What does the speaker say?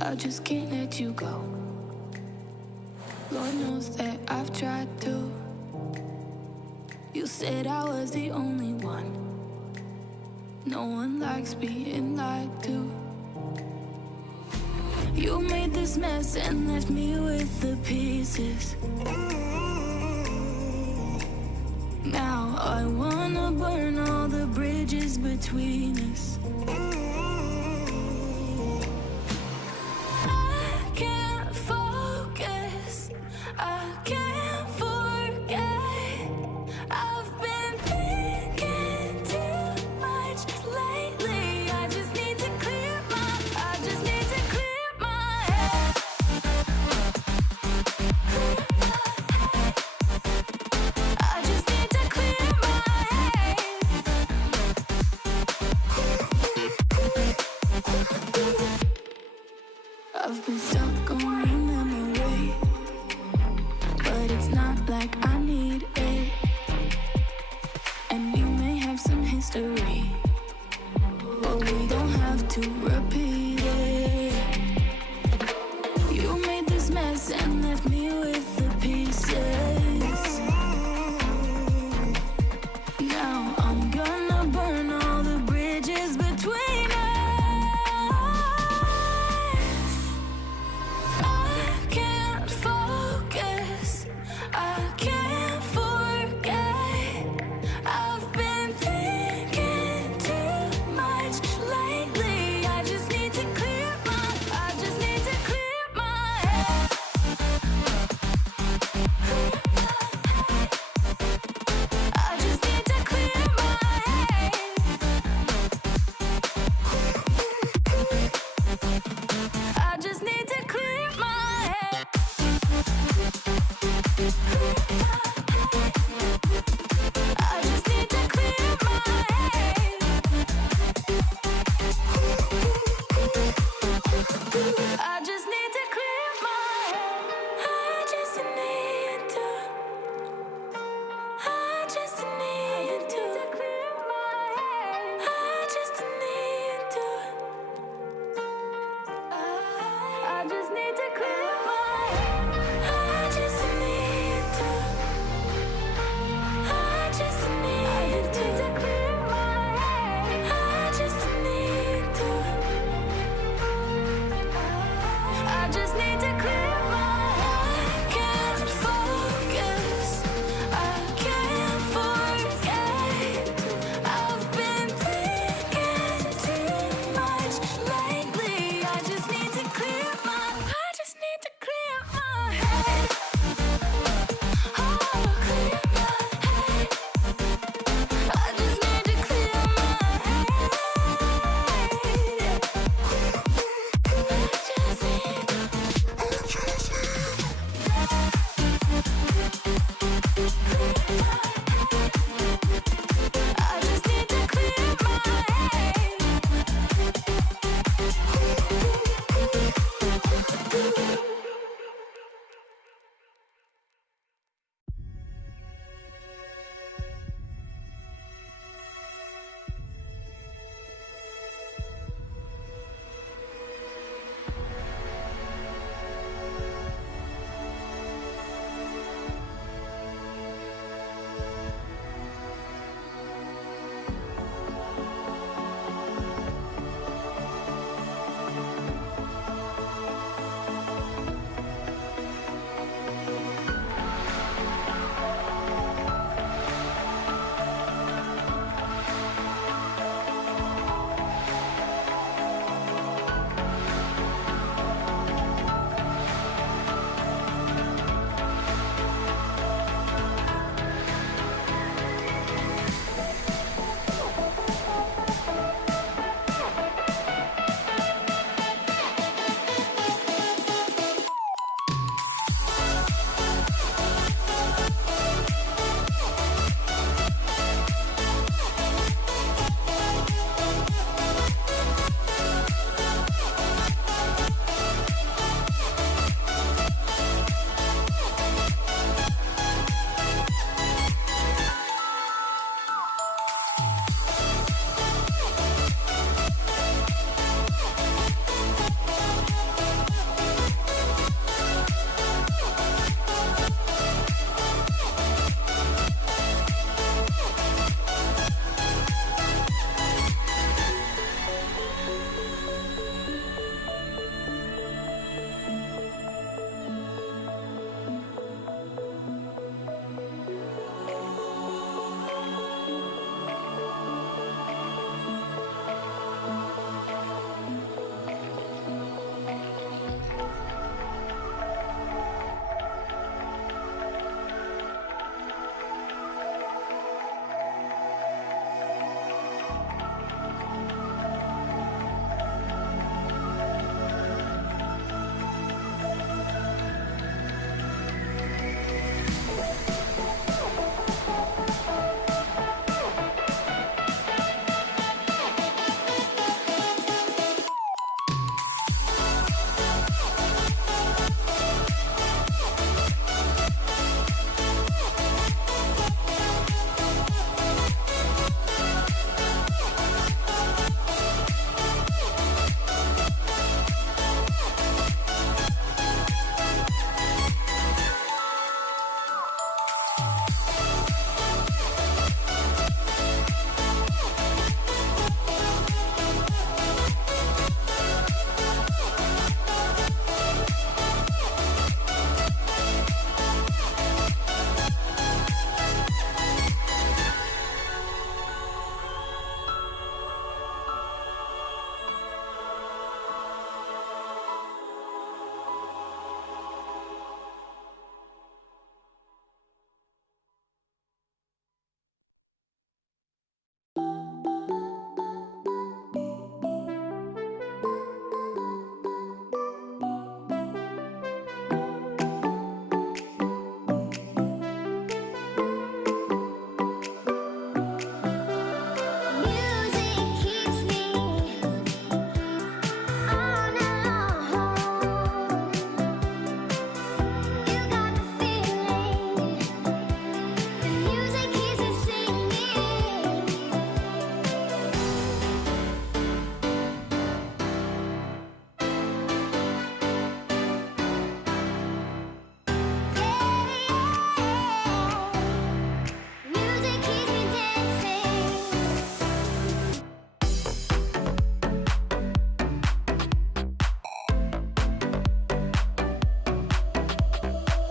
I just can't let you go. Lord knows that I've tried to. You said I was the only one. No one likes being lied to. You made this mess and left me with the pieces. Now I wanna burn all the bridges between us. I can't focus, I can't forget. I've been thinking too much lately. I just need to clear my head. I just need to clear my head. I've been stuck on your memory, but it's not like I need it. And we may have some history, but we don't have to rush.